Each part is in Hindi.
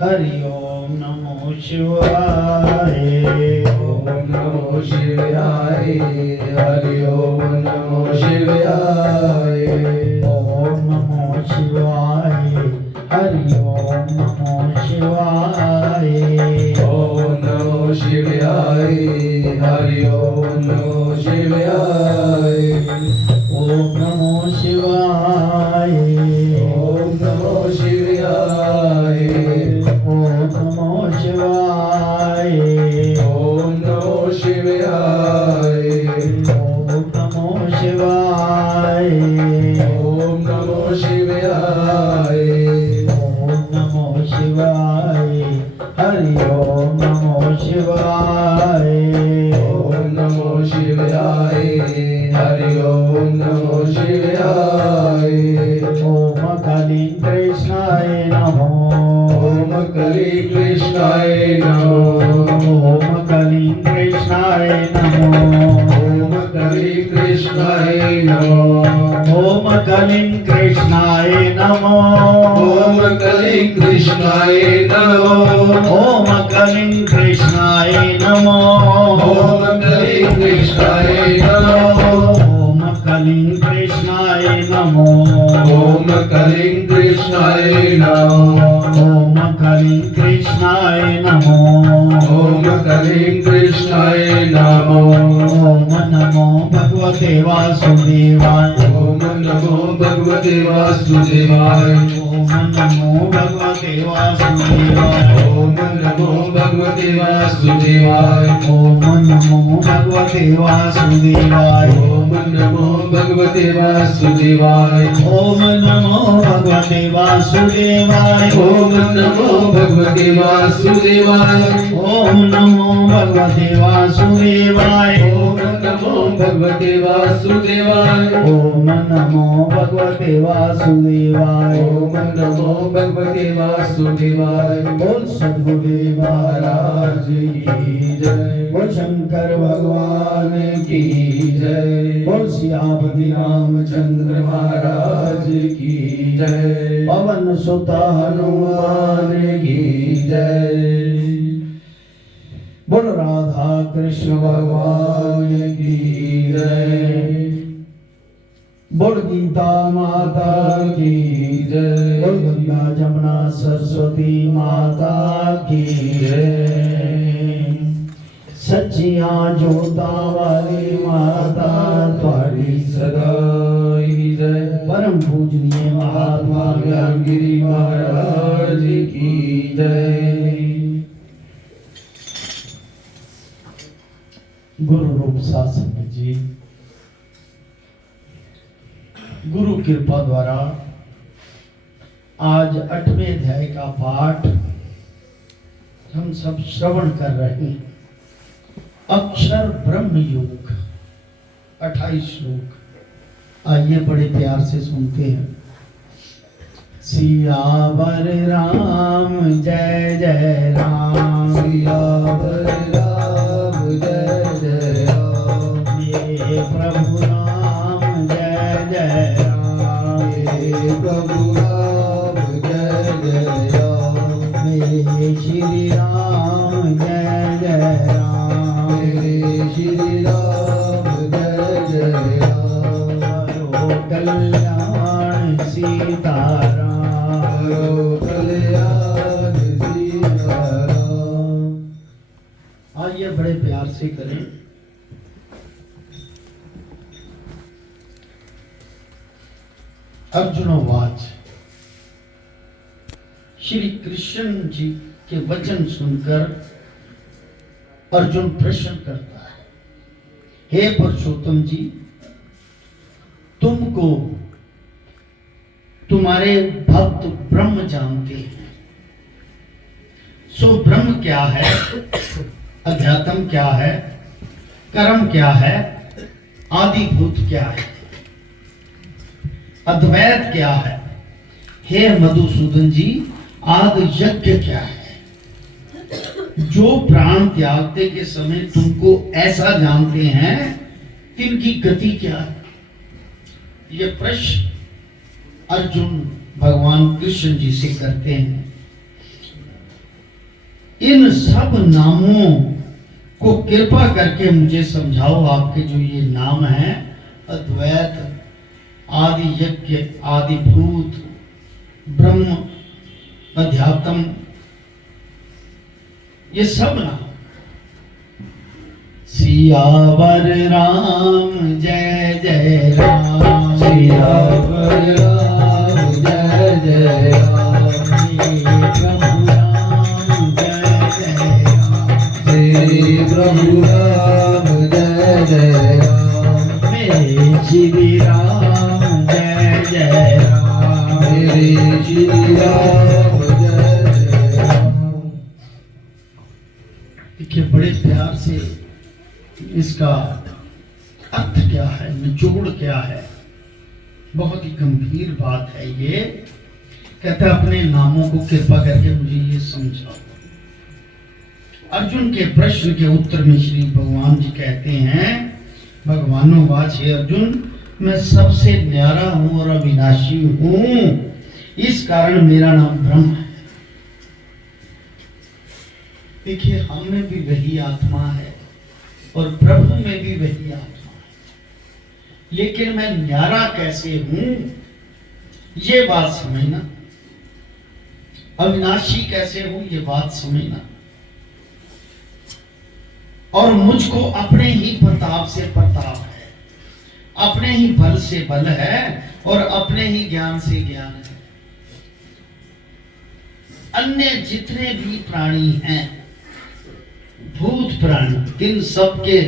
हरि ओम नमो शिवाय। ओम नमो शिवाय। हरि ओम नमो शिवाय। ओम नमो शिवाय। हरि ओम नमो शिवाय। ओम नमो शिवाय। हरि ओम नमो शिवाय। ओम नमो शिवाय। ओम नमो शिवाय। ओम नमो शिवाय। ओम नमो शिवाय। ओम नमो शिवाय। ओम नमो शिवाय। ओम नमो शिवाय। हरि ओम नमो शिवाय। ओम नमो शिवाय। हरि ओम नमो शिवाय। ओम काली कृष्णाय नमो। ओम कली कृष्णाय नमो। ओम काली कृष्णाय नमो। ओम कली कृष्णाय नमो। ओम काली कृष्णाय नमो। ओम कली कृष्णाय नमो। ओम काली कृष्णाय नमो। ओम कली कृष्णाय नमो। ओम काली कृष्णाय नमो। ओम कली कृष्णाय नमो। ओम काली कृष्णाय नमो। ओम कली कृष्णाय नमो। ओम नमो भगवते वासुदेवाय। ओम नमो भगवते वासुदेवाय। ओम नमो भगवते वासुदेवाय। ओम नमो भगवते वासुदेवाय। ओम नमो भगवते वासुदेवाय। ओम नमो भगवते वासुदेवाय। ओम नमो भगवते वासुदेवाय। ओम नमो भगवते वासुदेवाय। ओम नमो भगवते वासुदेवाय। ओम नमो भगवते वासुदेवाय। ओम नमो भगवते वासुदेवाय। ओम नमो भगवते वासुदेवाय। बोल सद्गुरुदेव महाराज की जय। बोल शंकर भगवान की जय। बोल सियापति रामचंद्र महाराज की जय। पवन सुत हनुमान की जय। बोल राधा कृष्ण भगवान की जय। बोल गीता माता की जय। बोल गंगा जमुना सरस्वती माता की जय। सच्चिया जोता वाली माता त्वाड़ी सदा ही जय। परम पूजनीय महात्मा ज्ञानगिरी महाराज की जय। गुरु रूप शासन जी गुरु कृपा द्वारा आज 8वें अध्याय का पाठ हम सब श्रवण कर रहे हैं। अक्षर ब्रह्म योग 28 श्लोक। आइए बड़े प्यार से सुनते हैं। सियावर राम जय जय राम। सियावर राम जय जय राम। ये प्रभु राम जय जय राम। हे प्रभु राम जय जय राम। मेरे श्री राम जय जय राम। हे श्री राम जय जय राम। करो कल्याण सीताराम। करो कल्याण सीताराम। आइए बड़े प्यार से करें। अर्जुनोवाच। श्री कृष्ण जी के वचन सुनकर अर्जुन प्रश्न करता है, हे पुरुषोत्तम जी, तुमको तुम्हारे भक्त ब्रह्म जानते हैं। सो ब्रह्म क्या है, अध्यात्म क्या है, कर्म क्या है, आदिभूत क्या है, अद्वैत क्या है। हे मधुसूदन जी, आदि यज्ञ क्या है? जो प्राण त्यागते के समय तुमको ऐसा जानते हैं, तिनकी गति क्या है? ये प्रश्न अर्जुन भगवान कृष्ण जी से करते हैं। इन सब नामों को कृपा करके मुझे समझाओ। आपके जो ये नाम हैं, अद्वैत, आदि यज्ञ, आदिभूत, ब्रह्म, अध्यात्म, ये सब नाम। सियावर राम जय जय राम, सियावर राम जय जय राम, प्रभु राम जय जय राम, श्री प्रभु राम जय जय राम, मेरे श्री राम जय जय राम, मेरे श्री राम जय जय राम। देखिए बड़े प्यार से इसका अर्थ क्या है, निचोड़ क्या है, बहुत ही गंभीर बात है ये। कहता है अपने नामों को कृपा करके मुझे ये समझाओ। अर्जुन के प्रश्न के उत्तर में श्री भगवान जी कहते हैं, भगवानो वाच, हे अर्जुन, मैं सबसे न्यारा हूं और अविनाशी हूं, इस कारण मेरा नाम ब्रह्म है। देखिए हम में भी वही आत्मा है और प्रभु में भी वही आत्मा है, लेकिन मैं न्यारा कैसे हूं ये बात समझना, अविनाशी कैसे हूं ये बात समझना, और मुझको अपने ही प्रताप से प्रताप है, अपने ही बल से बल है और अपने ही ज्ञान से ज्ञान है। अन्य जितने भी प्राणी हैं, भूत प्राणी, इन सब के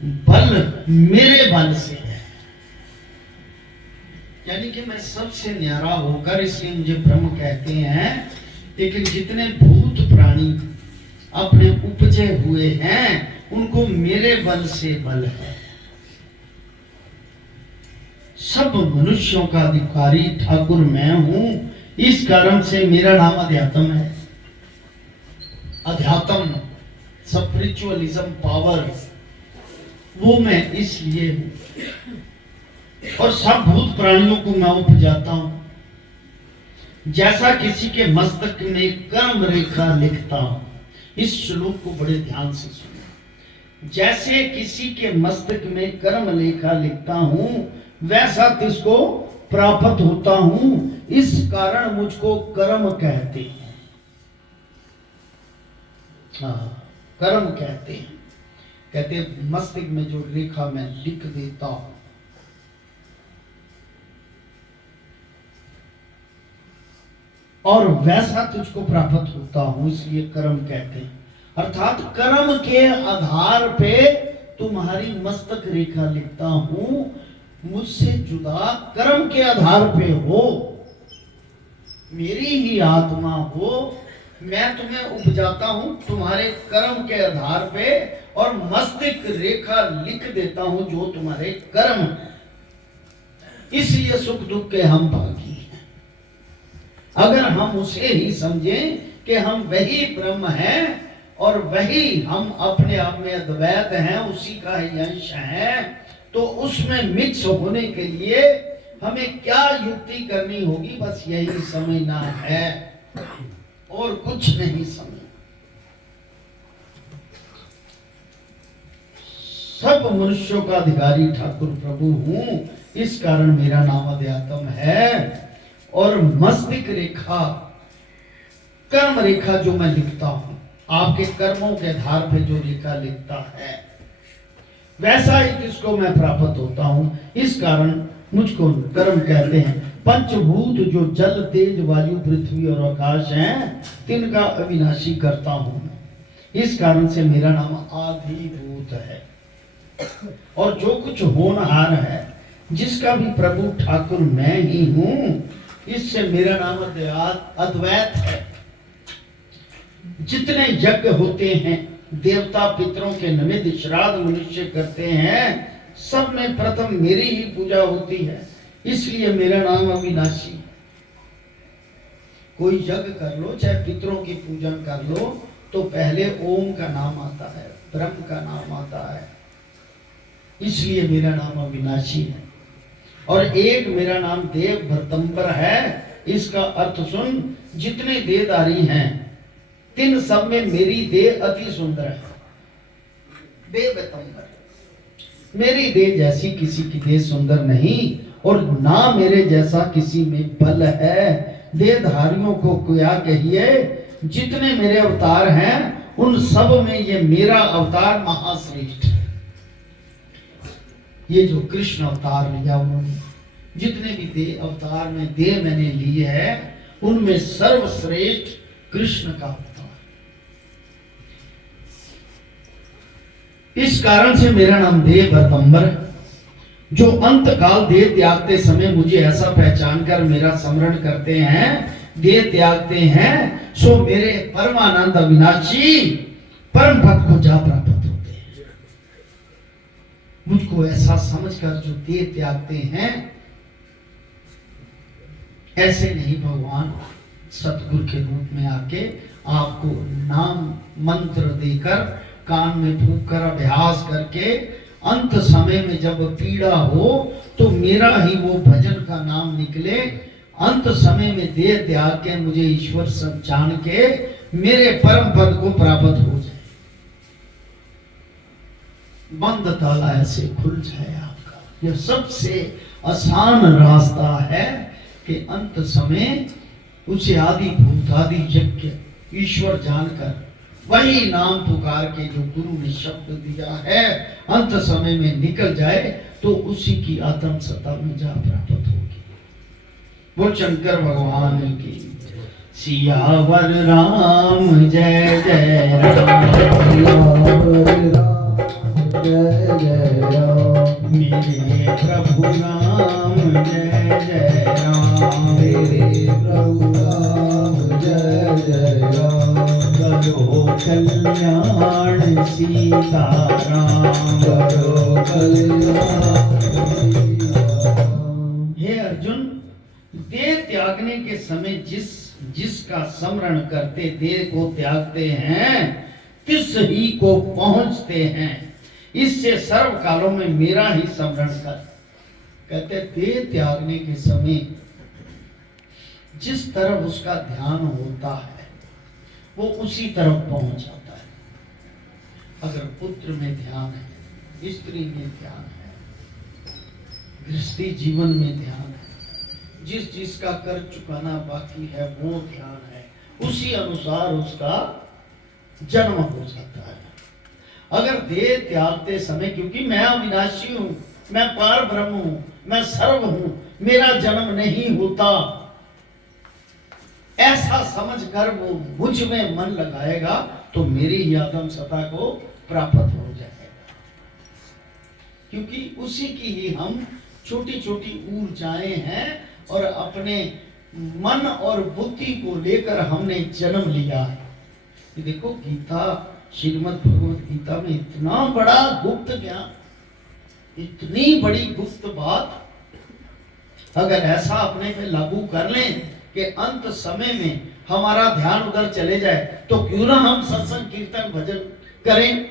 बल मेरे बल से है, यानी कि मैं सबसे न्यारा होकर, इसलिए मुझे ब्रह्म कहते हैं। लेकिन जितने भूत प्राणी अपने उपजे हुए हैं, उनको मेरे बल से बल है। सब मनुष्यों का अधिकारी ठाकुर मैं हूं, इस कारण से मेरा नाम अध्यात्म है। अध्यात्म, स्पिरिचुअलिज्म, पावर, वो मैं इसलिए हूं। और सब भूत प्राणियों को मैं उपजाता हूं। जैसा किसी के मस्तक में कर्म रेखा लिखता हूं, इस श्लोक को बड़े ध्यान से सुनो। जैसे किसी के मस्तक में कर्म रेखा लिखता हूं, वैसा तिसको प्राप्त होता हूं, इस कारण मुझको कर्म कहते हैं। हाँ, कर्म कहते हैं। कहते मस्तिष्क में जो रेखा मैं लिख देता हूं, और वैसा तुझको प्राप्त होता हूं, इसलिए कर्म कहते हैं। अर्थात कर्म के आधार पे तुम्हारी मस्तक रेखा लिखता हूं, मुझसे जुदा कर्म के आधार पे हो, मेरी ही आत्मा हो, मैं तुम्हें उपजाता हूं तुम्हारे कर्म के आधार पे, और मस्तिष्क रेखा लिख देता हूं जो तुम्हारे कर्म है। इसलिए सुख दुख के हम भागी हैं। अगर हम उसे ही समझें कि हम वही ब्रह्म हैं और वही हम अपने आप में अद्वैत हैं, उसी का ही अंश है, तो उसमें मिक्स होने के लिए हमें क्या युक्ति करनी होगी, बस यही समझना है और कुछ नहीं समझना। सब मनुष्यों का अधिकारी ठाकुर प्रभु हूं, इस कारण मेरा नाम अध्यात्म है। और मस्तिष्क रेखा, कर्म रेखा जो मैं लिखता हूं, आपके कर्मों के आधार पे जो रेखा लिखता है, वैसा ही जिसको मैं प्राप्त होता हूं, इस कारण मुझको कर्म कहते हैं। पंचभूत जो जल, तेज, वायु, पृथ्वी और आकाश हैं, तिनका अविनाशी करता हूं, इस कारण से मेरा नाम आदिभूत है। और जो कुछ होनहार है, जिसका भी प्रभु ठाकुर मैं ही हूं, इससे मेरा नाम अद्वैत है। जितने यज्ञ होते हैं देवता पितरों के निमित्त श्राद्ध मनुष्य करते हैं, सब में प्रथम मेरी ही पूजा होती है, इसलिए मेरा नाम अविनाशी। कोई यज्ञ कर लो, चाहे पितरों की पूजन कर लो, तो पहले ओम का नाम आता है, ब्रह्म का नाम आता है, इसलिए मेरा नाम अविनाशी है। और एक मेरा नाम देव भरतंबर है, इसका अर्थ सुन, जितने देहधारी हैं तिन सब में मेरी देह अति सुंदर है। देव भरतंबर, मेरी देह जैसी किसी की देह सुंदर नहीं, और ना मेरे जैसा किसी में बल है। देहधारियों को क्या कहिए, जितने मेरे अवतार हैं उन सब में ये मेरा अवतार महाश्रेष्ठ है। ये जो कृष्ण अवतार लिया उन्होंने, जितने भी देह अवतार में देह मैंने लिए है, उनमें सर्वश्रेष्ठ कृष्ण का अवतार। इस कारण से मेरा नाम देव भरतंबर, जो अंत काल देह त्यागते समय मुझे ऐसा पहचान कर मेरा स्मरण करते हैं, देह त्यागते हैं, सो मेरे परमानंद अविनाशी परम पद को जा प्राप्त होते हैं। मुझको ऐसा समझकर जो देह त्यागते हैं, ऐसे नहीं भगवान सतगुरु के रूप में आके आपको नाम मंत्र देकर, कान में फूंक कर अभ्यास करके, अंत समय में जब पीड़ा हो तो मेरा ही वो भजन का नाम निकले, अंत समय में देह त्याग के मुझे ईश्वर सब जान के मेरे परम पद को प्राप्त हो जाए, बंद ताला ऐसे खुल जाए आपका। यह सबसे आसान रास्ता है कि अंत समय उसे आदि भूत आदि यज्ञ ईश्वर जानकर वही नाम पुकार के जो गुरु ने शब्द दिया है, अंत समय में निकल जाए तो उसी की आत्म सत्ता में जा प्राप्त होगी। वो शंकर भगवान की सियावर राम जय जय राम, सियावर राम जय जय राम, मेरे प्रभु राम जय जय राम, मेरे प्रभु राम जय जय राम, करो कल्याण सीताराम, करो कल्याण। हे अर्जुन, देह त्यागने के समय जिसका स्मरण करते देह को त्यागते हैं, तिस ही को पहुंचते हैं। इससे सर्व कालों में मेरा ही स्मरण कर। कहते देह त्यागने के समय जिस तरफ उसका ध्यान होता है वो उसी तरफ पहुंच जाता है। अगर पुत्र में ध्यान है, स्त्री में ध्यान है, गृहस्थी जीवन में ध्यान है, जिसका कर चुकाना बाकी है वो ध्यान है, उसी अनुसार उसका जन्म हो जाता है। अगर देह त्यागते समय, क्योंकि मैं अविनाशी हूं, मैं पार ब्रह्म हूं, मैं सर्व हूं, मेरा जन्म नहीं होता, ऐसा समझकर वो मुझ में मन लगाएगा तो मेरी ही आत्म सत्ता को प्राप्त हो जाएगा। क्योंकि उसी की ही हम छोटी छोटी ऊर्जाएं हैं और अपने मन और बुद्धि को लेकर हमने जन्म लिया है। ये देखो गीता, श्रीमद् भगवद गीता में इतना बड़ा गुप्त ज्ञान, इतनी बड़ी गुप्त बात, अगर ऐसा अपने पे लागू कर लें कि अंत समय में हमारा ध्यान उधर चले जाए, तो क्यों ना हम सत्संग कीर्तन भजन करें,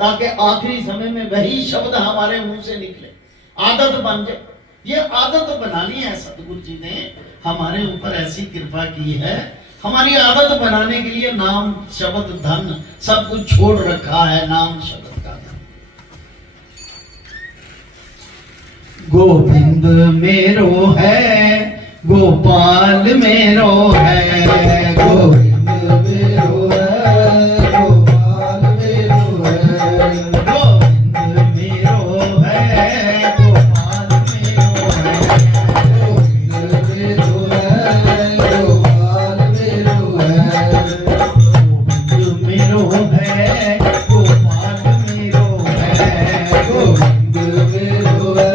ताकि आखिरी समय में वही शब्द हमारे मुंह से निकले, आदत बन जाए। ये आदत बनानी है, सतगुरु जी ने हमारे ऊपर ऐसी कृपा की है, हमारी आदत बनाने के लिए नाम शब्द धन सब कुछ छोड़ रखा है, नाम शब्द का धन। गोविंद मेरो है, गोपाल मेरो है, गोविंद मेरो है, गोपाल मेरो है, गोविंद मेरो है, गोपाल मेरो है, गोविंद मेरो है, गोपाल मेरो है, गोविंद मेरो है, गोपाल मेरो है, गोविंद मेरो है,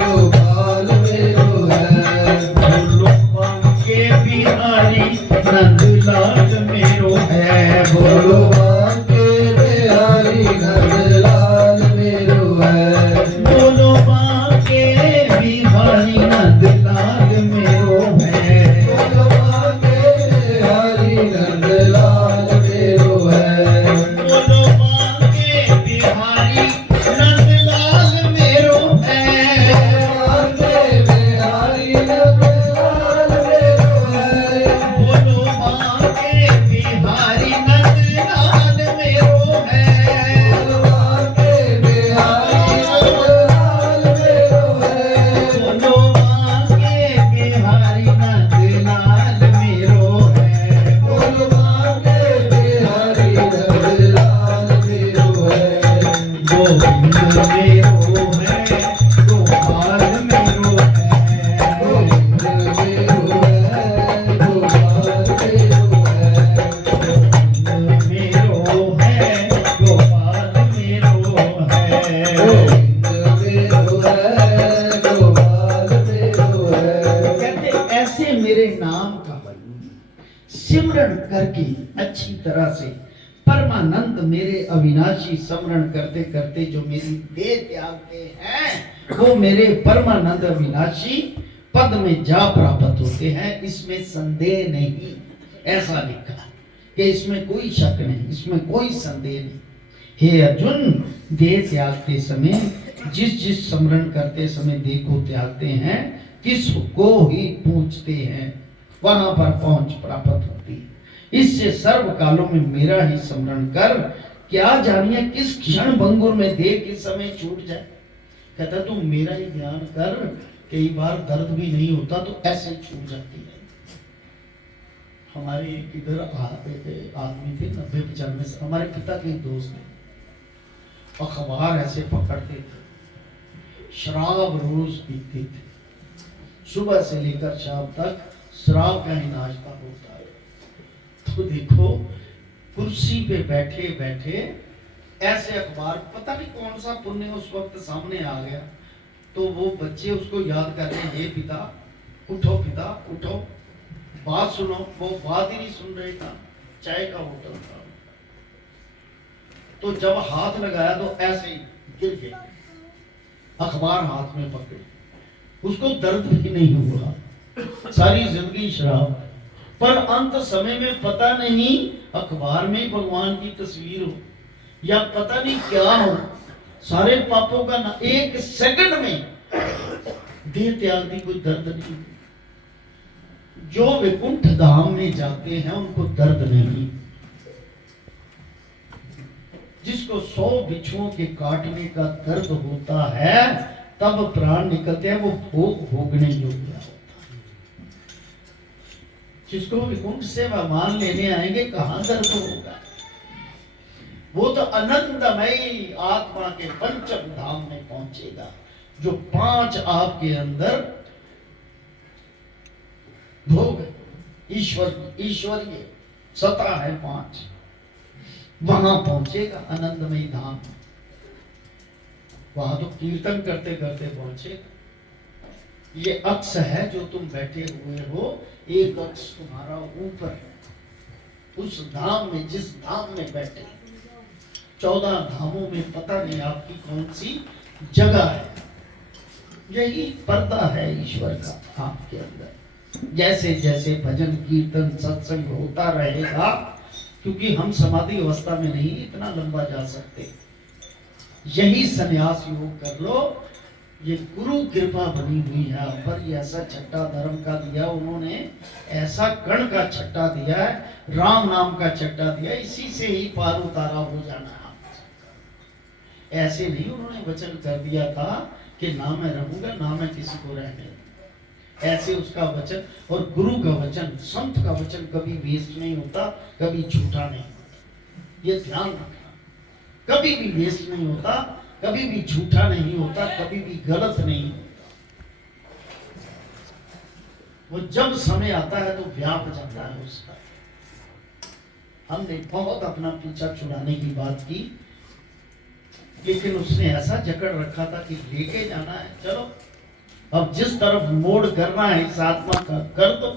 गोपाल मेरो है, के बिहारी गोविंद मेरो है, गोपाल मेरो है। गोविंद मेरो है, गोपाल मेरो है। गोविंद मेरो है, गोपाल मेरो है। गोविंद मेरो है, गोपाल मेरो है। कहते ऐसे मेरे नाम का सिमरन करके अच्छी तरह से परमानंद मेरे अविनाशी स्मरण करते करते जो मेरी देह त्यागते हैं वो मेरे परमानंद अविनाशी पद में जा प्राप्त होते हैं, इसमें संदेह नहीं। ऐसा लिखा कि इसमें कोई शक नहीं, इसमें कोई संदेह नहीं। हे अर्जुन, देह त्यागते समय जिस जिस स्मरण करते समय देह को त्यागते हैं, किसको ही पूछते हैं, वहां पर पहुंच प्राप्त होती है। इससे सर्व कालों में मेरा ही स्मरण कर, क्या जानिए किस क्षण भंगुर में देह के समय छूट जाए। कहता तू मेरा ही ध्यान कर, कई बार दर्द भी नहीं होता तो ऐसे ही छूट जाती है। हमारे इधर आदमी थे 90-95 से, हमारे पिता के दोस्त थे, अखबार ऐसे पकड़ते थे, शराब रोज पीते थे, सुबह से लेकर शाम तक शराब का ही नाश्ता होता है। तो देखो कुर्सी पे बैठे बैठे ऐसे अखबार, पता नहीं कौन सा पुण्य उस वक्त सामने आ गया, तो वो बच्चे उसको याद कर रहे हैं, हे पिता उठो, पिता उठो, बात सुनो। वो बात ही नहीं सुन रहे था, चाय का होटल था। तो जब हाथ लगाया तो ऐसे ही गिर गया, अखबार हाथ में पकड़े, उसको दर्द भी नहीं हुआ, सारी जिंदगी शराब। पर अंत समय में पता नहीं अखबार में भगवान की तस्वीर हो या पता नहीं क्या हो, सारे पापों का ना एक सेकंड में देह त्याग दी, कोई दर्द नहीं। जो वैकुंठ धाम में जाते हैं उनको दर्द नहीं। जिसको 100 बिच्छुओं के काटने का दर्द होता है तब प्राण निकलते हैं, वो भोग भोगने योग्य होता है। जिसको विकुंठ से भगवान लेने आएंगे कहां दर्द होगा। वो तो आनंदमयी आत्मा के पंचम धाम में पहुंचेगा। जो 5 आपके अंदर भोग ईश्वरीय सत्ता है 5, वहां पहुंचेगा आनंदमयी धाम। वहां तो कीर्तन करते करते पहुंचेगा। ये अक्ष है जो तुम बैठे हुए हो, एक अक्ष तुम्हारा ऊपर, उस धाम में, जिस धाम में बैठे, 14 धामों में पता नहीं आपकी कौन सी जगह है। यही पर्दा है ईश्वर का आपके अंदर। जैसे जैसे भजन कीर्तन सत्संग होता रहेगा, क्योंकि हम समाधि अवस्था में नहीं इतना लंबा जा सकते, यही संन्यास योग कर लो। ये गुरु कृपा बनी हुई है पर ये ऐसा छट्टा धर्म का दिया उन्होंने, ऐसा कण का छट्टा दिया है, राम नाम का छट्टा दिया, इसी से ही पार उतारा हो जाना है। ऐसे नहीं उन्होंने वचन कर दिया था कि ना मैं रहूंगा ना मैं किसी को रहने। ऐसे उसका वचन, और गुरु का वचन, संत का वचन कभी वेस्ट नहीं होता, कभी झूठा नहीं होता। ये ध्यान रखना, कभी भी वेस्ट नहीं होता, कभी भी झूठा नहीं होता, कभी भी गलत नहीं होता। वो जब समय आता है तो व्याप जाता है उसका। हमने बहुत अपना पीछा छुड़ाने की बात की, लेकिन उसने ऐसा जकड़ रखा था कि लेके जाना है, चलो अब जिस तरफ मोड़ करना है इस आत्मा का कर दो।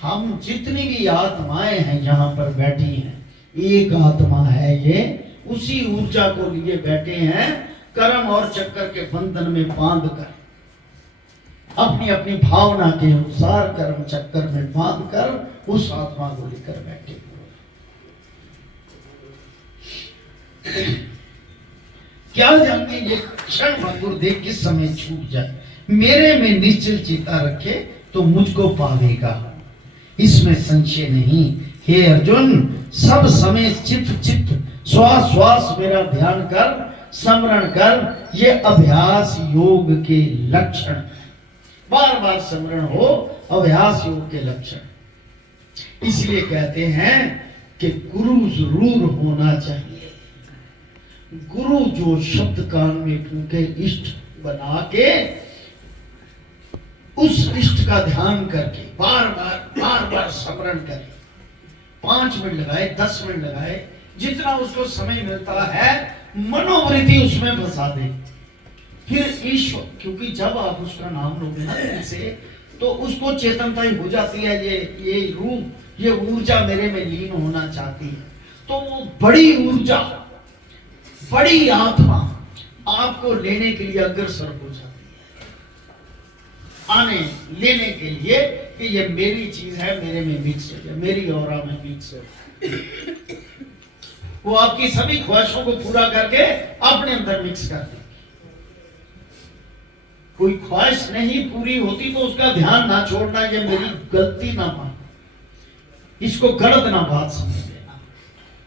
हम जितनी भी आत्माएं हैं यहाँ पर बैठी हैं, एक आत्मा है ये, उसी ऊर्जा को लिए बैठे हैं, कर्म और चक्कर के बंधन में बांध कर, अपनी अपनी भावना के अनुसार कर्म चक्कर में बांध कर उस आत्मा को लेकर बैठे हुए। क्या जाने ये क्षण भंगुर देख किस समय छूट जाए। मेरे में निश्चल चिता रखे तो मुझको पावेगा, इसमें संशय नहीं। हे अर्जुन, सब समय चित्त चित्त श्वास श्वास मेरा ध्यान कर, स्मरण कर। ये अभ्यास योग के लक्षण, बार बार स्मरण हो, अभ्यास योग के लक्षण। इसलिए कहते हैं कि गुरु जरूर होना चाहिए। गुरु जो शब्द कान में फूके इष्ट बना के उस इष्ट का ध्यान करके बार बार स्मरण करे, 5 मिनट लगाए, 10 मिनट लगाए, जितना उसको समय मिलता है मनोवृत्ति उसमें बसा दे। फिर ईश्वर, क्योंकि जब आप उसका नाम लोगे ना दिल से तो उसको चेतनता ही हो जाती है, ये रूप, ये ऊर्जा मेरे में लीन होना चाहती है। तो वो बड़ी ऊर्जा, बड़ी आत्मा आपको लेने के लिए अग्रसर हो जाती है, आने लेने के लिए कि ये मेरी चीज है, मेरे में मिक्स है, मेरी औरा में मिक्स है। वो आपकी सभी ख्वाहिशों को पूरा करके अपने अंदर मिक्स कर देगी। कोई ख्वाहिश नहीं पूरी होती तो उसका ध्यान ना छोड़ना, ये मेरी गलती ना मान, इसको गलत ना बात समझ लेना,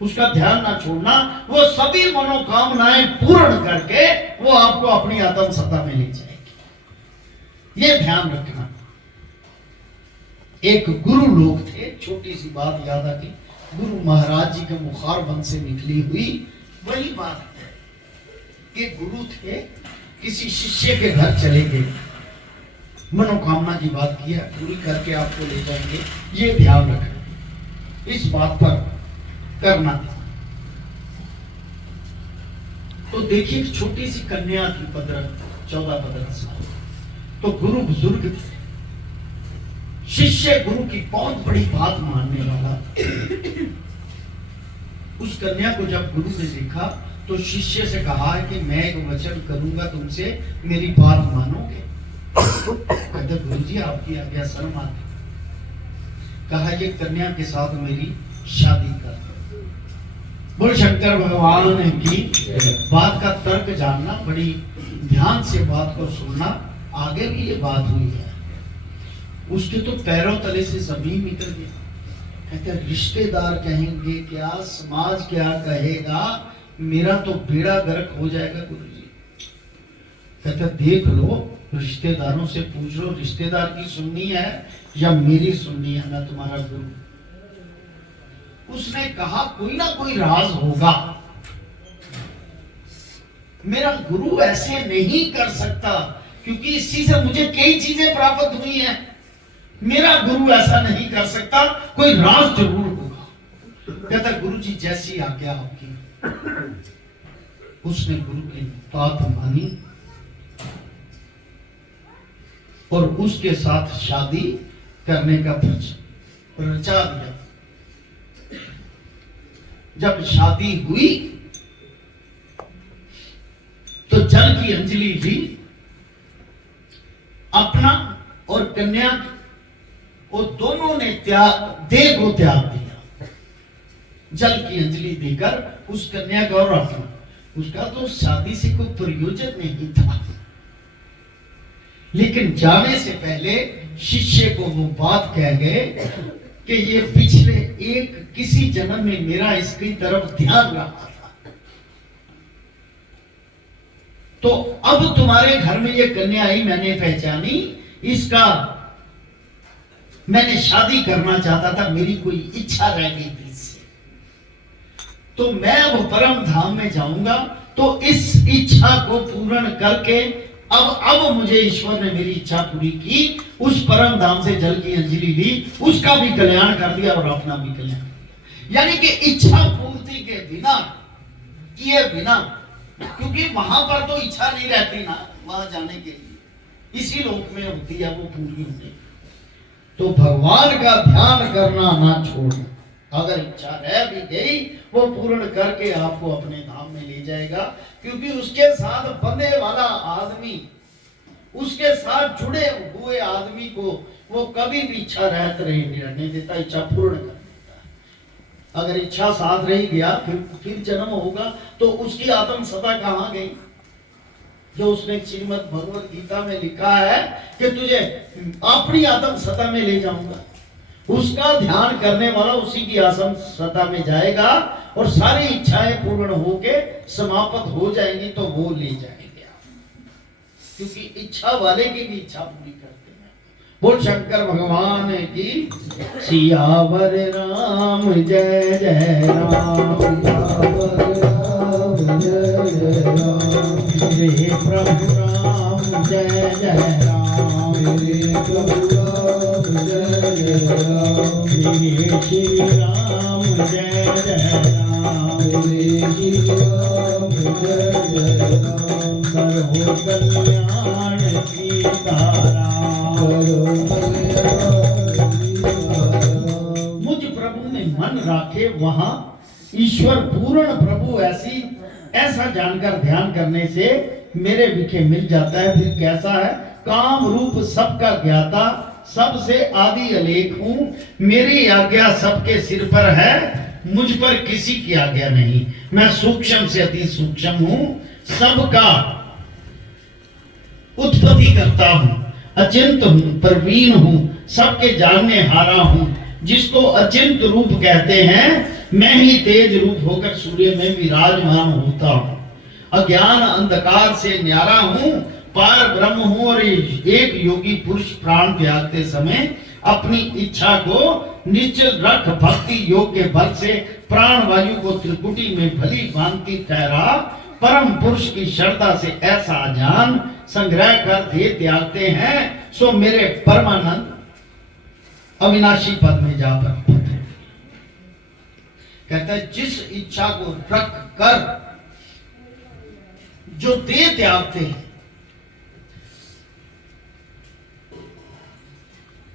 उसका ध्यान ना छोड़ना। वो सभी मनोकामनाएं पूर्ण करके वो आपको अपनी आत्म सत्ता में ले जाएगी। ये ध्यान रखना। एक गुरु लोग थे, छोटी सी बात याद आती, गुरु महाराज जी के मुखार बंद से निकली हुई वही बात है कि गुरु थे, किसी शिष्य के घर चले गए, मनोकामना की बात की है, पूरी करके आपको ले जाएंगे, ये ध्यान रखना, इस बात पर करना था। तो देखिए छोटी सी कन्या थी, 14-15 साल। तो गुरु बुजुर्ग थे, शिष्य गुरु की बहुत बड़ी बात मानने वाला। उस कन्या को जब गुरु ने देखा तो शिष्य से कहा है कि मैं एक वचन करूंगा तुमसे, मेरी बात मानोगे? कहते गुरु जी आपकी आज्ञा, शर्म आती। कहा ये कन्या के साथ मेरी शादी कर। बोल शंकर भगवान की। बात का तर्क जानना, बड़ी ध्यान से बात को सुनना। आगे भी ये बात हुई है, उसके तो पैरों तले से जमीन निकल गया। कहते रिश्तेदार कहेंगे क्या, समाज क्या कहेगा, मेरा तो बेड़ा गर्क हो जाएगा गुरुजी। कहते देख लो, रिश्तेदारों से पूछ लो, रिश्तेदार की सुननी है या मेरी सुननी है, मैं तुम्हारा गुरु। उसने कहा कोई ना कोई राज होगा, मेरा गुरु ऐसे नहीं कर सकता क्योंकि इसी से मुझे कई चीजें प्राप्त हुई हैं। मेरा गुरु ऐसा नहीं कर सकता, कोई राज जरूर होगा। कहता गुरु जी जैसी आज्ञा आपकी। उसने गुरु की बात मानी और उसके साथ शादी करने का प्रचार दिया। जब शादी हुई तो जल की अंजलि दी, अपना और कन्या और दोनों ने देह को त्याग दिया। जल की अंजलि देकर उस कन्या का और अपना, उसका तो शादी से कोई प्रयोजन नहीं था, लेकिन जाने से पहले शिष्य को वो बात कह गए कि ये पिछले एक किसी जन्म में मेरा इसकी तरफ ध्यान रहा था, तो अब तुम्हारे घर में ये कन्या आई, मैंने पहचानी, इसका मैंने शादी करना चाहता था, मेरी कोई इच्छा रह गई थी इससे, तो मैं अब परम धाम में जाऊंगा, तो इस इच्छा को पूर्ण करके अब मुझे ईश्वर ने मेरी इच्छा पूरी की, उस परम धाम से जल की अंजलि ली, उसका भी कल्याण कर दिया और अपना भी कल्याण कर दिया। यानी कि इच्छा पूर्ति के बिना, किए बिना, क्योंकि वहां पर तो इच्छा नहीं रहती ना वहां जाने के लिए, इसी लोक में होती है वो पूरी होती। तो भगवान का ध्यान करना ना छोड़ना, अगर इच्छा रह भी गई वो पूर्ण करके आपको अपने धाम में ले जाएगा, क्योंकि उसके साथ बंधे वाला आदमी, उसके साथ जुड़े हुए आदमी को वो कभी भी इच्छा रहत रहने देता, इच्छा पूर्ण कर देता। अगर इच्छा साथ रही गया फिर जन्म होगा तो उसकी आत्म सत्ता कहाँ गई? जो उसने श्रीमद् भगवत गीता में लिखा है कि तुझे अपनी आत्म सत्ता में ले जाऊंगा, उसका ध्यान करने वाला उसी की आत्म सत्ता में जाएगा और सारी इच्छाएं पूर्ण होके समाप्त हो जाएंगी, तो वो ले जाएंगे आप, क्योंकि इच्छा वाले की भी इच्छा पूरी करते हैं। बोल शंकर भगवान की। सियावर राम जय जय राम, सियावर राम जय मेरे प्रभु राम जय जय राम, मेरे प्रभु राम जय जय राम, मेरे श्री राम जय जय राम, मेरे श्री राम जय जय राम, करो कल्याण सीताराम। करो कल्याण सीताराम। मुझ प्रभु में मन राखे वहां ईश्वर पूर्ण प्रभु ऐसा जानकर ध्यान करने से मेरे विखे मिल जाता है। फिर कैसा है? काम रूप सबका ज्ञाता, सबसे आदि अलेख हूँ, मेरी आज्ञा सबके सिर पर है, मुझ पर किसी की आज्ञा नहीं। मैं सूक्ष्म से अति सूक्ष्म हूँ, सबका उत्पत्ति करता हूँ, अचिंत हूँ, प्रवीण हूँ, सबके जानने हारा हूँ। जिसको अचिंत रूप कहते हैं, मैं ही तेज रूप होकर सूर्य में विराजमान होता हूँ। अज्ञान अंधकार से न्यारा हूँ, पार ब्रह्म हूँ और एक योगी पुरुष प्राण त्यागते समय अपनी इच्छा को निश्चल रख भक्ति योग के बल से प्राण वायु को त्रिकुटी में भली भांति ठहरा परम पुरुष की श्रद्धा से ऐसा ज्ञान संग्रह कर दे त्यागते हैं, सो मेरे परमानंद अविनाशी पद में जा पर कहता है जिस इच्छा को रख कर जो दे त्यागते हैं,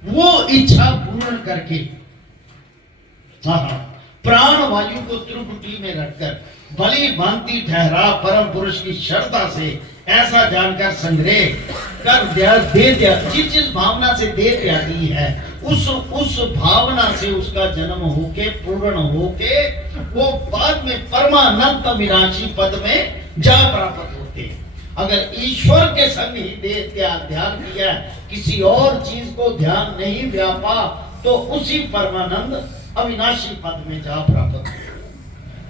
वो इच्छा पूर्ण करके प्राण वायु को त्रिकुटी में रखकर भली भांति ठहरा परम पुरुष की श्रद्धा से ऐसा जानकर संग्रह कर दे जिस भावना से दे त्यागी है, उस भावना से उसका जन्म होके पूर्ण होके वो बाद में परमानंद विनाशी पद में जा प्राप्त होते हैं। अगर ईश्वर के संग ही दे ध्यान किया, किसी और चीज को ध्यान नहीं व्यापा, तो उसी परमानंद अविनाशी पद में जा प्राप्त होते।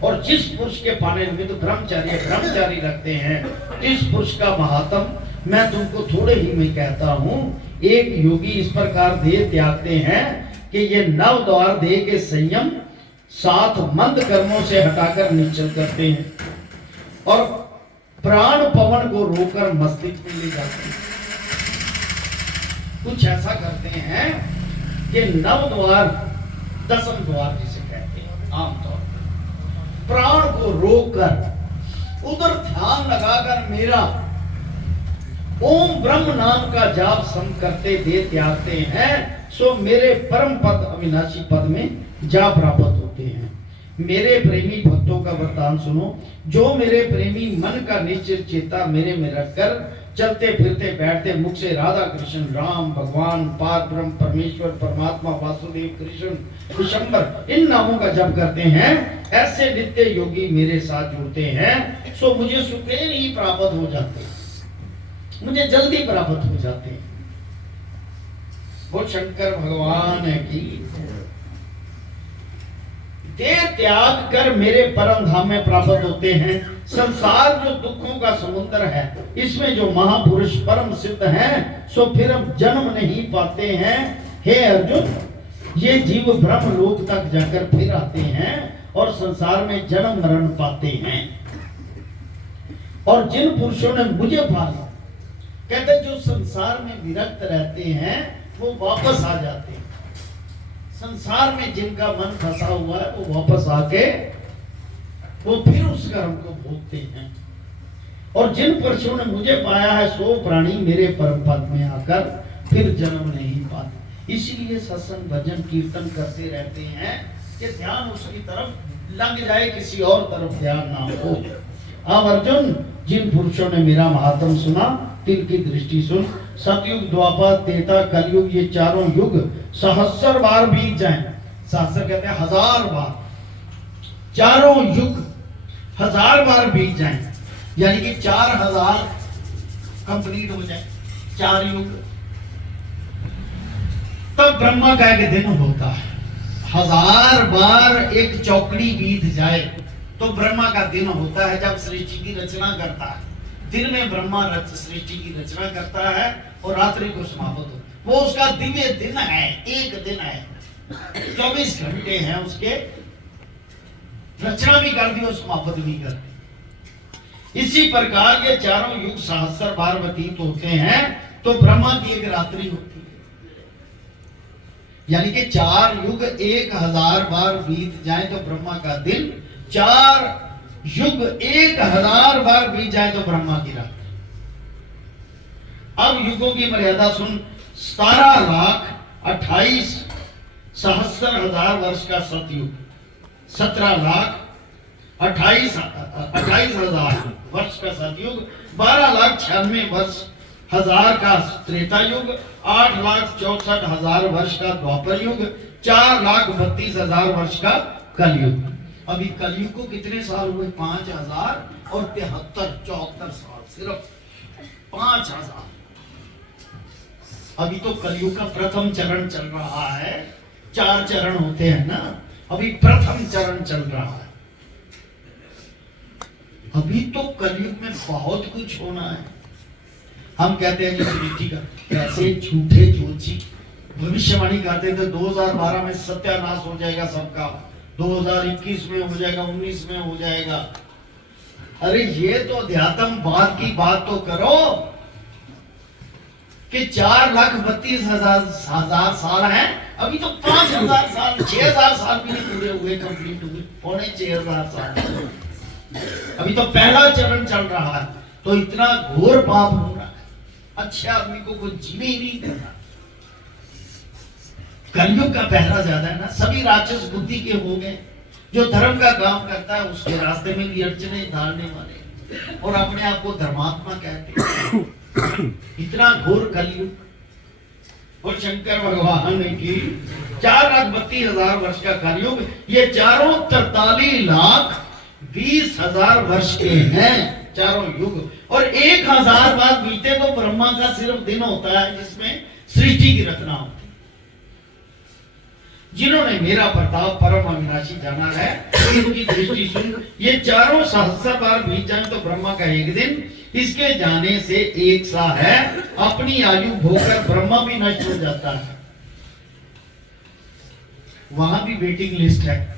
और जिस पुरुष के पाने निमित्त ब्रह्मचारी रखते हैं, इस पुरुष का महात्म मैं तुमको थोड़े ही में कहता हूँ। एक योगी इस प्रकार देह त्यागते हैं कि ये नव द्वार देह के संयम साथ मंद कर्मों से हटाकर निश्चल करते हैं और प्राण पवन को रोककर मस्तिष्क में ले जाते हैं। कुछ ऐसा करते हैं कि नव द्वार दसम द्वार जिसे कहते हैं आमतौर पर, प्राण को रोककर उधर ध्यान लगाकर मेरा ओम ब्रह्म नाम का जाप सम करते दे त्यागते हैं, सो मेरे परम पद अविनाशी पद में जा प्राप्त होते हैं। मेरे प्रेमी भक्तों का वरदान सुनो, जो मेरे प्रेमी मन का निश्चित चेता मेरे में रखकर चलते फिरते बैठते मुख से राधा कृष्ण राम भगवान पार ब्रह्म परमेश्वर परमात्मा वासुदेव कृष्ण विशंबर इन नामों का जप करते हैं, ऐसे नित्य योगी मेरे साथ जुड़ते हैं, सो मुझे सुखदेव ही प्राप्त हो जाते हैं, मुझे जल्दी प्राप्त हो जाते हैं। वो शंकर भगवान है कि देह त्याग कर मेरे परम धाम में प्राप्त होते हैं। संसार जो दुखों का समुद्र है, इसमें जो महापुरुष परम सिद्ध हैं, सो फिर अब जन्म नहीं पाते हैं। हे अर्जुन, ये जीव ब्रह्म लोक तक जाकर फिर आते हैं और संसार में जन्म मरण पाते हैं। और जिन पुरुषों ने मुझे पाला, कहते जो संसार में विरक्त रहते हैं वो वापस आ जाते हैं। संसार में जिनका मन फंसा हुआ है वो वापस आके वो फिर उस कर्म को भोगते हैं। और जिन पुरुषों ने मुझे पाया है, सो प्राणी मेरे परम पद में आकर फिर जन्म नहीं पाते। इसीलिए सत्संग भजन कीर्तन करते रहते हैं कि ध्यान उसकी तरफ लग जाए, किसी और तरफ ध्यान ना हो। अब अर्जुन, जिन पुरुषों ने मेरा महात्म सुना, तिनकी दृष्टि सुन। सतयुग द्वापर त्रेता कलयुग, ये चारों युग सहस्र बार बीत जाएं। शास्त्र कहते हैं 1000 बार, चारों युग 1000 बार बीत जाएं, यानी कि 4000 कंप्लीट हो जाए, 4 युग, तब ब्रह्मा का एक दिन होता है। 1000 बार एक चौकड़ी बीत जाए तो ब्रह्मा का दिन होता है, जब सृष्टि की रचना करता है। दिन में ब्रह्मा सृष्टि की रचना करता है और रात्रि को समाप्त होता है। वो उसका दिव्य दिन है, एक दिन है, 24 घंटे हैं उसके, रचना भी कर दी और समाप्त भी कर दी। इसी प्रकार ये चारों युग सहस्त्र बार व्यतीत होते हैं तो ब्रह्मा की एक रात्रि होती है। यानी कि 4 युग 1000 बार बीत जाए तो ब्रह्मा का दिन, 4 युग 1000 बार बीत जाए तो ब्रह्मा की रात्रि। अब युगों की मर्यादा सुन। 17,28,000 वर्ष का सतयुग, 17,28,000 वर्ष का सतयुग, 12,96,000 का त्रेता युग, 8,64,000 वर्ष का द्वापर युग, 4,32,000 वर्ष का कलयुग। अभी कलयुग को कितने साल हुए? 5,073 साल, सिर्फ 5,000। अभी तो कलयुग का प्रथम चरण चल रहा है। 4 चरण होते हैं ना, अभी प्रथम चरण चल रहा है। अभी तो कलयुग में बहुत कुछ होना है। हम कहते हैं जी का कैसे झूठे जोशी भविष्यवाणी करते थे 2012 में सत्यानाश हो जाएगा सबका, 2021 में हो जाएगा, 19 में हो जाएगा। अरे ये तो अध्यात्मवाद की बात तो करो कि 4,32,000 साल हैं, अभी तो 5,000 साल, 6,000 साल भी नहीं पूरे हुए, कंप्लीट हुए, 6,500 साल। अभी तो पहला चरण चल रहा है, तो इतना घोर पाप हो रहा है, अच्छे आदमी को कोई जीने ही नहीं देता। कलयुग का पहरा ज्यादा है ना, सभी राक्षस बुद्धि के हो गए। जो धर्म का काम करता है उसके रास्ते में भी अड़चने डालने वाले और अपने आप को धर्मात्मा कहते हैं। इतना घोर कलयुग। और शंकर भगवान की 4,32,000 वर्ष का कलयुग, ये चारों 43,20,000 वर्ष के हैं, चारों युग। और 1,000 बाद बीते तो ब्रह्मा का सिर्फ दिन होता है जिसमें सृष्टि की रचना होती है। जिन्होंने मेरा प्रताप परम अविनाशी जाना है उनकी दृष्टि सुन। ये चारों सहस्र बार बीत जाए तो ब्रह्मा का एक दिन, इसके जाने से 1 सा है। अपनी आयु भोकर ब्रह्मा भी नष्ट हो जाता है। वहां भी वेटिंग लिस्ट है।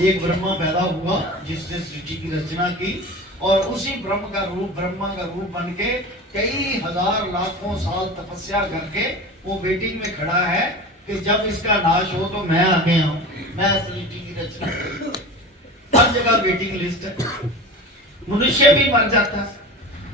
एक ब्रह्मा पैदा हुआ जिसने सृष्टि की रचना की, और उसी ब्रह्मा का रूप बन के कई हजार लाखों साल तपस्या करके वो वेटिंग में खड़ा है कि जब इसका नाश हो तो मैं आगे आऊं, मैं सृष्टि की रचना। हर जगह वेटिंग लिस्ट है। मनुष्य भी मर जाता है,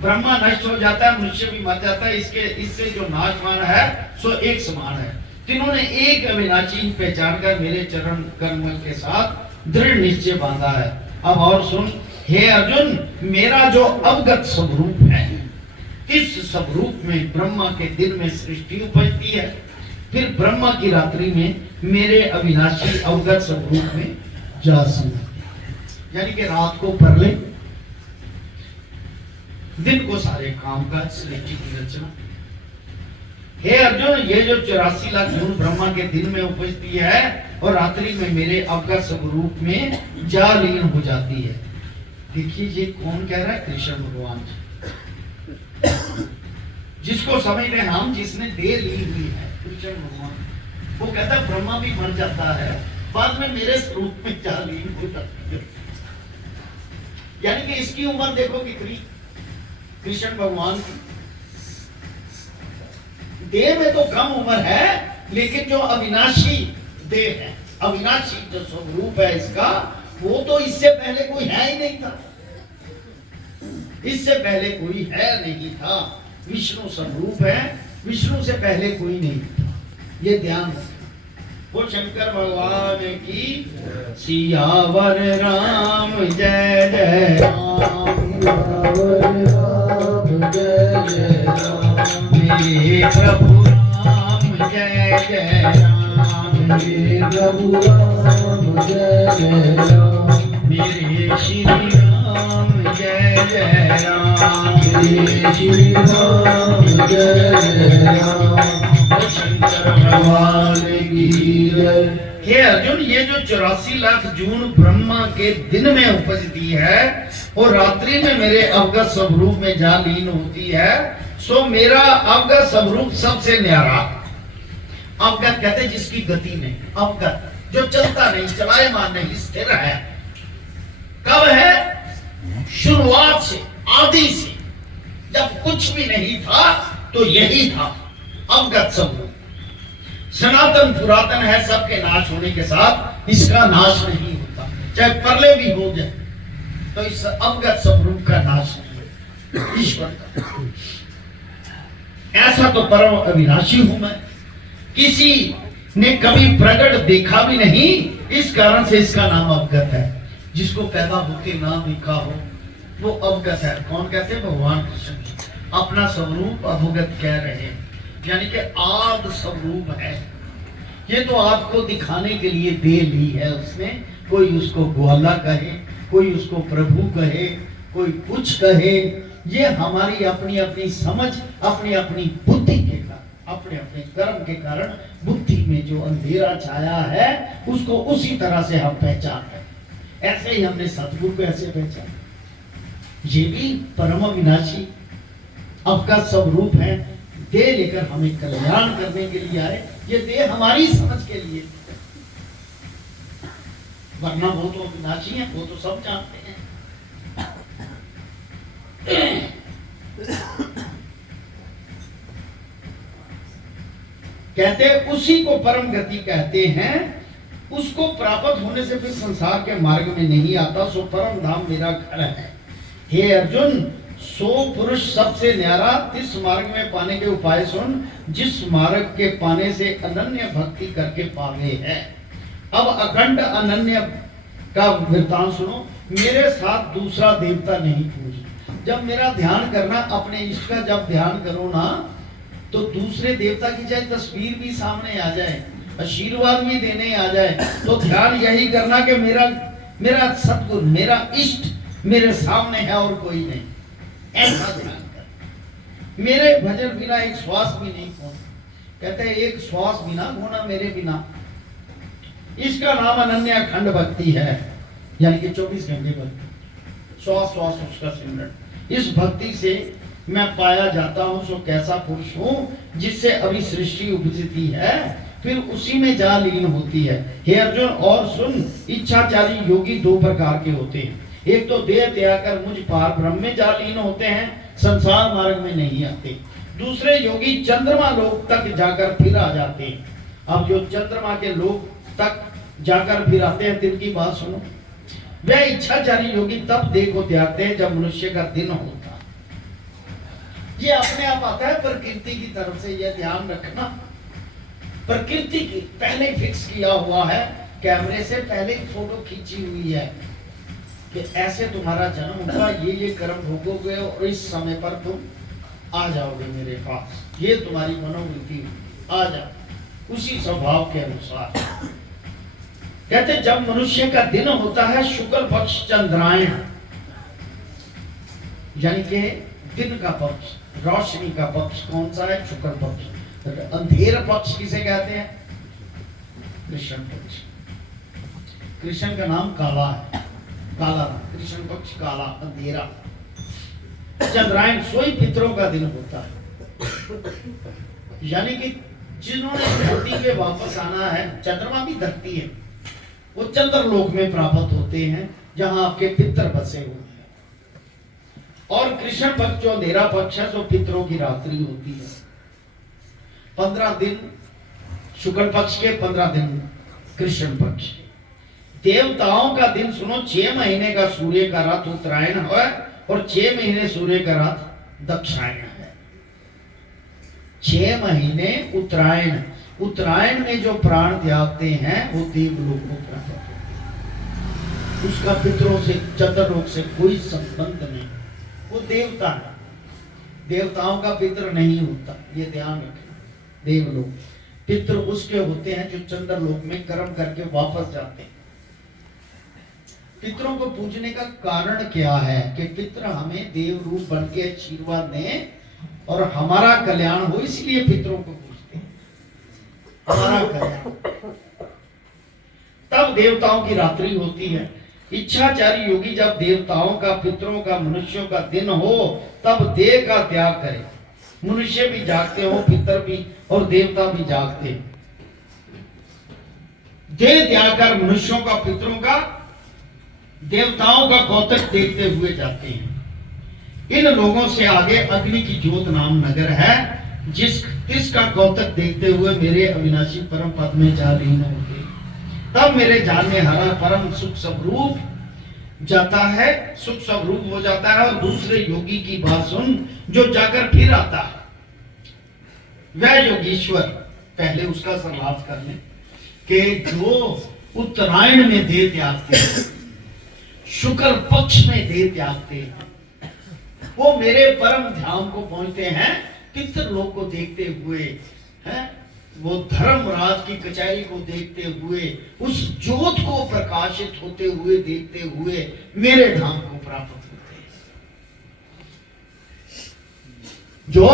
ब्रह्मा नष्ट हो जाता है, मनुष्य भी मर जाता है। इससे जो नाशवान है सो एक समान है। तीनों ने एक अविनाशी पहचान कर मेरे चरण कमल के साथ दृढ़ निश्चय बांधा है। अब और सुन, हे अर्जुन, मेरा जो अवगत स्वरूप है, इस स्वरूप में ब्रह्मा के दिन में सृष्टि उपजती है, फिर ब्रह्मा की रात्रि में मेरे अविनाशी अवगत स्वरूप में जा सकते। यानी कि रात को परले, दिन को सारे काम काज, सृष्टि की रचना। हे अर्जुन, ये जो 84 लाख जून ब्रह्मा के दिन में उपजती है और रात्रि में मेरे अवगत स्वरूप में जा लीन हो जाती है। देखिए ये कौन कह रहा है? कृष्ण भगवान जी, जिसको समझते हैं हम, जिसने देर ली हुई है, कृष्ण भगवान। वो कहता है ब्रह्मा भी मर जाता है, बाद में मेरे स्वरूप में जा लीन हो जाती है। यानी कि इसकी उम्र देखो कितनी, कृष्ण भगवान की देह में तो कम उम्र है, लेकिन जो अविनाशी देह है, अविनाशी जो स्वरूप है इसका, वो तो इससे पहले कोई है ही नहीं था। इससे पहले कोई है नहीं था। विष्णु स्वरूप है, विष्णु से पहले कोई नहीं था। ये ध्यान रखना। वो शंकर भगवान की सियावर राम जय जय राम, जय जय राम, मेरे प्रभु राम जय जय राम, मेरे प्रभु राम जय जय राम, मेरे श्री राम जय जय राम, मेरे श्री राम जय जय राम। शंकर भगवान की जय। हे अर्जुन, ये जो 84 लाख जून ब्रह्मा के दिन में उपजती है और रात्रि में मेरे अवगत स्वरूप में जा लीन होती है, सो मेरा अवगत स्वरूप सबसे न्यारा। अवगत कहते हैं जिसकी गति नहीं, अवगत जो चलता नहीं, चलायमान नहीं, स्थिर है। कब है? शुरुआत से, आदि से, जब कुछ भी नहीं था तो यही था अवगत स्वरूप। सनातन पुरातन है, सबके नाश होने के साथ इसका नाश नहीं होता, चाहे प्रलय भी हो जाए तो इस अवगत स्वरूप का नाश नहीं होता, ईश्वर का। ऐसा तो परम अविनाशी हूं मैं, किसी ने कभी प्रकट देखा भी नहीं, इस कारण से इसका नाम अवगत है। जिसको पैदा होके ना देखा हो वो अवगत है। कौन कहते हैं? भगवान कृष्ण अपना स्वरूप अवगत कह रहे हैं, यानी कि आद स्वरूप है। ये तो आपको दिखाने के लिए दे ली है उसने। कोई उसको ग्वाला कहे, कोई उसको प्रभु कहे, कोई कुछ कहे, ये हमारी अपनी अपनी समझ, अपनी अपनी बुद्धि के कारण, अपने अपने कर्म के कारण बुद्धि में जो अंधेरा छाया है उसको उसी तरह से हम पहचान रहे हैं। ऐसे ही हमने सतगुरु को ऐसे पहचाना। ये भी परम विनाशी आपका स्वरूप है। देह लेकर हमें कल्याण करने के लिए आए, ये देह हमारी समझ के लिए, वरना वो तो विनाशी है, वो तो सब जानते हैं। कहते उसी को परम गति कहते हैं। उसको प्राप्त होने से फिर संसार के मार्ग में नहीं आता, सो परम धाम मेरा घर है। हे अर्जुन, सो पुरुष सबसे न्यारा, तिस मार्ग में पाने के उपाय सुन, जिस मार्ग के पाने से अनन्य भक्ति करके पावे है। अब अखंड अनन्य का वृत्तांत सुनो। मेरे साथ दूसरा देवता नहीं पूज। जब मेरा ध्यान करना, अपने इष्ट का जब ध्यान करो ना, तो दूसरे देवता की चाहे तस्वीर भी सामने आ जाए, आशीर्वाद भी देने आ जाए, तो ध्यान यही करना कि मेरा सतगुरु, मेरा इष्ट मेरे सामने है और कोई नहीं। ऐसा ध्यान कर। मेरे भजन बिना एक श्वास भी नहीं खोना। कहते हैं एक श्वास बिना खोना मेरे बिना। इसका नाम अनन्य अखंड भक्ति है, यानी कि 24 घंटे भक्ति, श्वास श्वास उसका सिमरन। इस भक्ति से मैं पाया जाता हूं, सो कैसा पुरुष हूं जिससे अभी सृष्टि उपजती है, फिर उसी में जा लीन होती है। हे अर्जुन और सुन, इच्छाचारी योगी दो प्रकार के होते हैं। एक तो देह त्याग कर मुझ पार ब्रह्म में जा लीन होते हैं, संसार मार्ग में नहीं आते। दूसरे योगी चंद्रमा लोक तक जाकर फिर आ जाते हैं। अब जो चंद्रमा के लोक तक जाकर फिर आते हैं, दिन की बात सुनो। वह इच्छाचारी योगी तब देह को त्यागते हैं जब मनुष्य का दिन होता। ये अपने आप आता है प्रकृति की तरफ से, यह ध्यान रखना। प्रकृति की पहले फिक्स किया हुआ है, कैमरे से पहले ही फोटो खींची हुई है कि ऐसे तुम्हारा जन्म हुआ, ये कर्म भोगोगे और इस समय पर तुम आ जाओगे मेरे पास। ये तुम्हारी मनोवृत्ति, आ जाओ उसी स्वभाव के अनुसार। कहते जब मनुष्य का दिन होता है शुक्ल पक्ष चंद्रायण, यानी कि दिन का पक्ष, रोशनी का पक्ष कौन सा है? शुक्ल पक्ष। अंधेर पक्ष किसे कहते हैं? कृष्ण पक्ष। कृष्ण का नाम काला है, काला कृष्ण पक्ष, काला अंधेरा। चंद्रायण सोई पितरों का दिन होता है, यानी कि जिन्होंने धरती पे वापस आना है, चंद्रमा भी धरती है, वो चंद्रलोक में प्राप्त होते हैं जहां आपके पितर बसे हुए हैं। और कृष्ण पक्ष जो अंधेरा पक्ष है, सो पितरों की रात्रि होती है। 15 दिन शुक्ल पक्ष के, 15 दिन कृष्ण पक्ष। देवताओं का दिन सुनो, 6 महीने का सूर्य का रथ उत्तरायण है और 6 महीने सूर्य का रथ दक्षिणायन है। 6 महीने उत्तरायण, उत्तरायण में जो प्राण त्यागते हैं वो देवलोक को प्राप्त होते हैं। उसका पितरों से, चंद्रलोक से कोई संबंध नहीं, वो देवता है। देवताओं का पितर नहीं होता, ये ध्यान रखना। देवलोक पितर उसके होते हैं जो चंद्रलोक में कर्म करके वापस जाते हैं। पितरों को पूजने का कारण क्या है? कि पितर हमें देव रूप बन के आशीर्वाद दें और हमारा कल्याण हो, इसलिए पितरों को पूजते हैं, हमारा कल्याण। तब देवताओं की रात्रि होती है। इच्छाचारी योगी जब देवताओं का, पितरों का, मनुष्यों का दिन हो, तब देह का त्याग करे। मनुष्य भी जागते हो, पितर भी और देवता भी जागते। देह त्याग कर मनुष्यों का, पितरों का देवताओं का कौतक देखते हुए जाते हैं। इन लोगों से आगे अग्नि की ज्योत नाम नगर है, जिसका कौतक देखते हुए मेरे अविनाशी परम पद में जा लीन होते। तब मेरे जानने हारा परम सुख स्वरूप जाता है, सुख स्वरूप हो जाता है, और दूसरे योगी की बात सुन जो जाकर फिर आता है। वह योगीश्वर, पहले उसका संलाप कर ले, कि जो उत्तरायण में देह त्यागते हैं, शुक्ल पक्ष में देह त्यागते हैं, वो मेरे परम धाम को पहुंचते हैं। पितृलोक को देखते हुए हैं, वो धर्मराज की कचहरी को देखते हुए, उस ज्योत को प्रकाशित होते हुए देखते हुए मेरे धाम को प्राप्त होते हैं। जो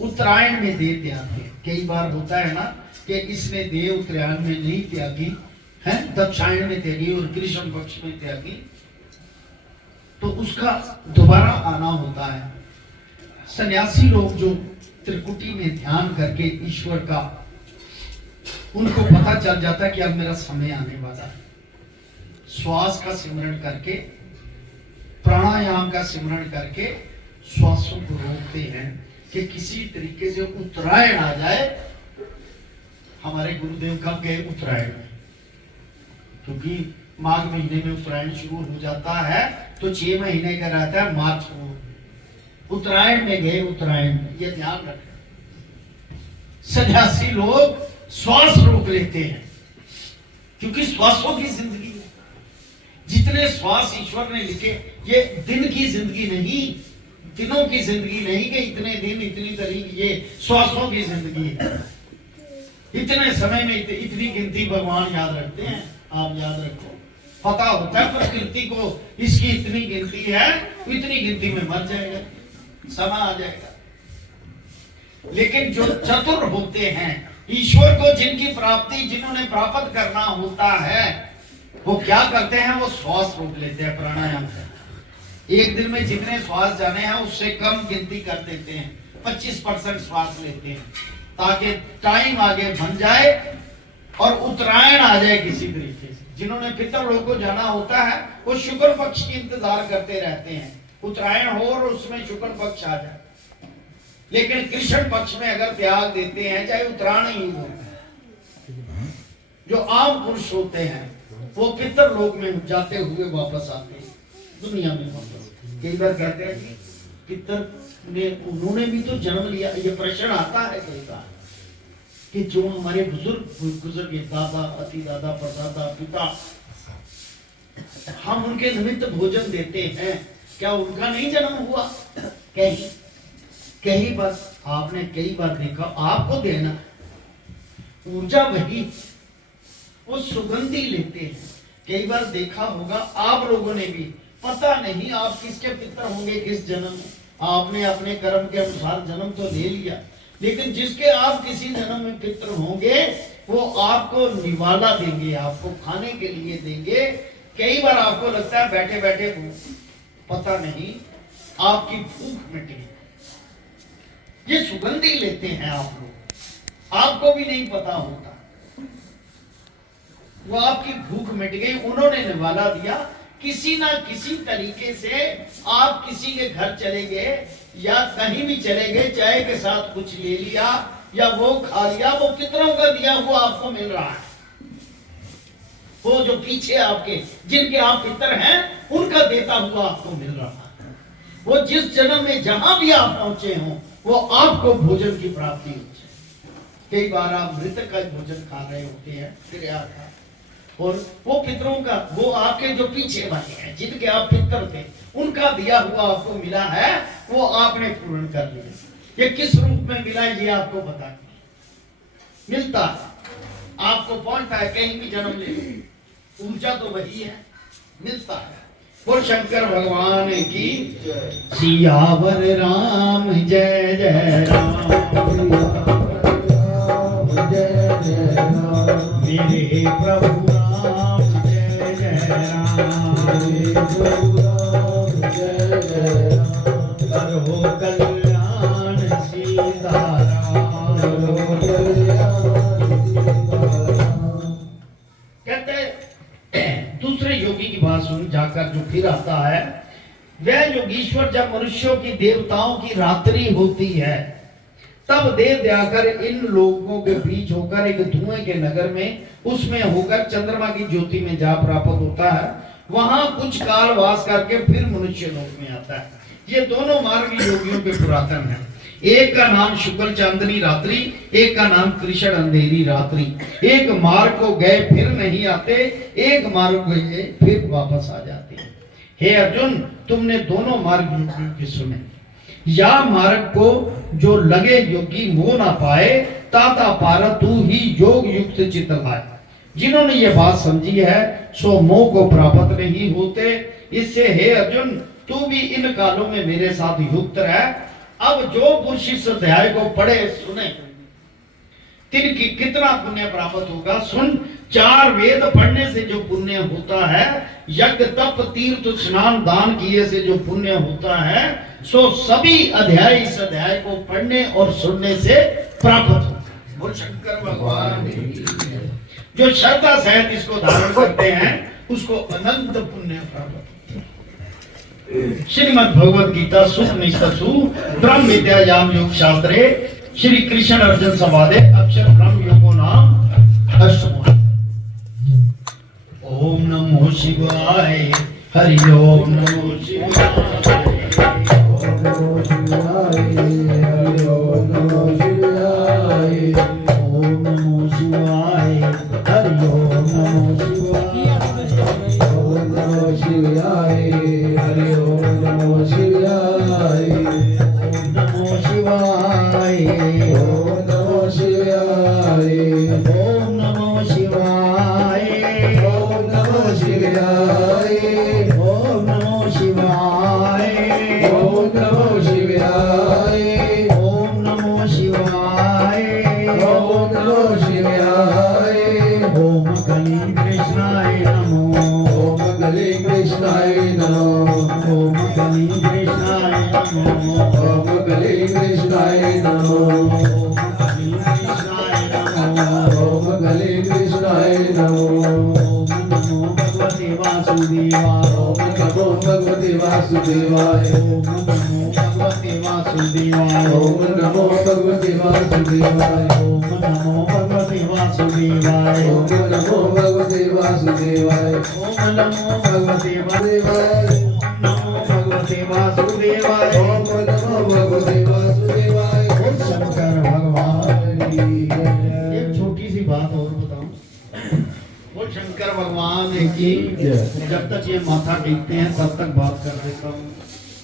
उत्तरायण में देह त्यागते, कई बार होता है ना कि इसने देह उत्तरायण में नहीं त्यागी है, दक्षिणायन में त्यागी और कृष्ण पक्ष में त्यागी, तो उसका दोबारा आना होता है। सन्यासी लोग जो त्रिकुटी में ध्यान करके ईश्वर का, उनको पता चल जाता है कि अब मेरा समय आने वाला है। श्वास का सिमरण करके, प्राणायाम का सिमरण करके श्वासों को रोकते हैं कि किसी तरीके से उत्तरायण आ जाए। हमारे गुरुदेव कब गए? उत्तरायण में, क्योंकि माघ महीने में उत्तरायण शुरू हो जाता है, तो 6 महीने का रहता है मार्च को। उत्तरायण में गए, उत्तरायण में, ये ध्यान रखें। सन्यासी लोग श्वास रोक लेते हैं, क्योंकि श्वासों की जिंदगी है। जितने श्वास ईश्वर ने लिखे, ये दिन की जिंदगी नहीं, दिनों की जिंदगी नहीं कि इतने दिन इतनी तारीख, ये श्वासों की जिंदगी है। इतने समय में इतनी गिनती भगवान याद रखते हैं। आप याद रखो, पता होता है प्रकृति को इसकी इतनी गिनती है, इतनी गिनती में मर जाएगा, समय आ जाएगा। लेकिन जो चतुर होते हैं, ईश्वर को जिनकी प्राप्ति, जिन्होंने प्राप्त करना होता है, वो क्या करते हैं? वो श्वास रोक लेते हैं प्राणायाम से। एक दिन में जितने श्वास जाने हैं उससे कम गिनती कर देते हैं, 25% श्वास लेते हैं, ताकि टाइम आगे बन जाए और उत्तरायण आ जाए किसी तरीके से। जिन्होंने पितृलोक को जाना होता है, वो शुक्ल पक्ष की इंतजार करते रहते हैं, उत्तरायण हो और उसमें शुक्ल पक्ष आ जाए। लेकिन कृष्ण पक्ष में अगर त्याग देते हैं, चाहे उत्तरायण ही हो, जो आम पुरुष होते हैं वो पितृलोक में जाते हुए वापस आते हैं, दुनिया में वापस। कई बार कहते हैं कि पितर ने, उन्होंने भी तो जन्म लिया। ये प्रश्न आता है कई बार कि जो हमारे बुजुर्ग गुजर गए, दादा, अति दादा, परदादा, पिता, हम उनके निमित्त भोजन देते हैं, क्या उनका नहीं जन्म हुआ? कहीं बस आपने कई बार देखा, आपको देना ऊर्जा वही, वो सुगंधी लेते हैं। कई बार देखा होगा आप लोगों ने भी, पता नहीं आप किसके पितर होंगे किस जन्म में, आपने अपने कर्म के अनुसार जन्म तो ले लिया, लेकिन जिसके आप किसी जन्म में पितर होंगे, वो आपको निवाला देंगे, आपको खाने के लिए देंगे। कई बार आपको लगता है बैठे बैठे पता नहीं आपकी भूख मिट गई। ये सुगंधी लेते हैं आप लोग, आपको भी नहीं पता होता, वो आपकी भूख मिट गई, उन्होंने निवाला दिया। किसी ना किसी तरीके से आप किसी के घर चले गए या कहीं भी चले गए, चाय के साथ कुछ ले लिया या वो खा लिया, वो पितरों का दिया हुआ आपको मिल रहा है। वो जो पीछे आपके, जिनके आप पितर हैं, उनका देता हुआ आपको मिल रहा है। वो जिस जन्म में जहां भी आप पहुंचे हों, वो आपको भोजन की प्राप्ति होती है। कई बार आप मृतक का भोजन खा रहे होते हैं, फिर याद, और वो पितरों का, वो आपके जो पीछे वाले हैं, जिनके आप पितर थे, उनका दिया हुआ आपको मिला है, वो आपने पूर्ण कर लिया। ये किस रूप में मिला है ये आपको पता नहीं, मिलता है, आपको पहुंचता है, कहीं भी जन्म ले, ऊर्जा तो वही है, मिलता है। बोल शंकर भगवान की सियावर राम जय जय राम, मेरे प्रभु राम जय जय राम, करो कल्याण सीताराम। कहते दूसरे योगी की बात वह योगीश्वर जब मनुष्यों की देवताओं की रात्रि होती है तब देह त्यागकर इन लोगों के बीच होकर एक धुएं के नगर में उसमें होकर चंद्रमा की ज्योति में जा प्राप्त होता है। वहां कुछ काल वास करके फिर मनुष्य लोक में आता है। ये दोनों मार्ग योगियों के पुरातन हैं। एक का नाम शुक्ल चांदनी रात्रि, एक का नाम कृष्ण अंधेरी रात्रि। एक मार्ग को गए फिर नहीं आते, एक मार्ग को गए फिर वापस आ जाते हैं। हे अर्जुन, तुमने दोनों मार्ग योगियों के सुने। या मार्ग को जो लगे योगी मोह ना पाए, ताता पारा तू ही योग युक्त चित लाए। जिन्होंने ये बात समझी है सो मोह को प्राप्त नहीं होते। इससे हे अर्जुन, तू भी इन कालों में मेरे साथ युक्त रह। अब जो पुरुष इस अध्याय को पढ़े सुने, तिनकी कितना पुण्य प्राप्त होगा सुन। 4 वेद पढ़ने से जो पुण्य होता है, यज्ञ तप तीर्थ स्नान दान किए से जो पुण्य होता है, सो सभी अध्याय इस अध्याय को पढ़ने और सुनने से प्राप्त होता है। बोल शंकर भगवान की। जो श्रद्धा सहित इसको धारण करते हैं उसको अनंत पुण्य प्राप्त होता है। श्रीमद् भगवद गीता सुनिष्ठसु ब्रह्म विद्यायाम योग शास्त्रे श्री कृष्ण अर्जुन संवादे अक्षर ब्रह्म योगो नाम अष्टम। ओम नमो शिवाय, हरि ओम नमो शिवाय। ओम नमो शिवाय, हरि ओम नमो शिवाय। ओम नमो शिवाय, हरि ओम नमो शिवाय। ओम नमो शिवाय, हरि ओम नमो शिवाय। ओम नमो शिवाय, ओम नमो शिवाय। ओम नमो शिवाय, ओम नमो शिवाय। ओम नमो शिवाय, ओम नमो शिवाय। ओम नमो शिवाय, ओम नमो शिवाय। ओम कली कृष्णाय नमो। ओम कली कृष्णाय नमो। ओम कली कृष्णाय नमो। ओम कली कृष्णाय नमो। ओम कली कृष्णाय नमो। ओम कली कृष्णाय नमो। ओम नमो भगवते वासुदेवाय। ओम नमो भगवते वासुदेवाय। ओम नमो भगवते वासुदेवाय। ओम नमो भगवते वासुदेवाय। ओम नमो भगवते वासुदेवाय। ओम नमो भगवते वासुदेवाय। ओम नमो भगवते देवाय। नमो भगवते वासुदेवाय। ओम नमो भगवते वासुदेवाय। बोल शंकर भगवान की। जय। एक छोटी सी बात और बताऊं। बोल शंकर भगवान की। जब तक ये माथा टेकते हैं तब तक बात कर देता हूँ।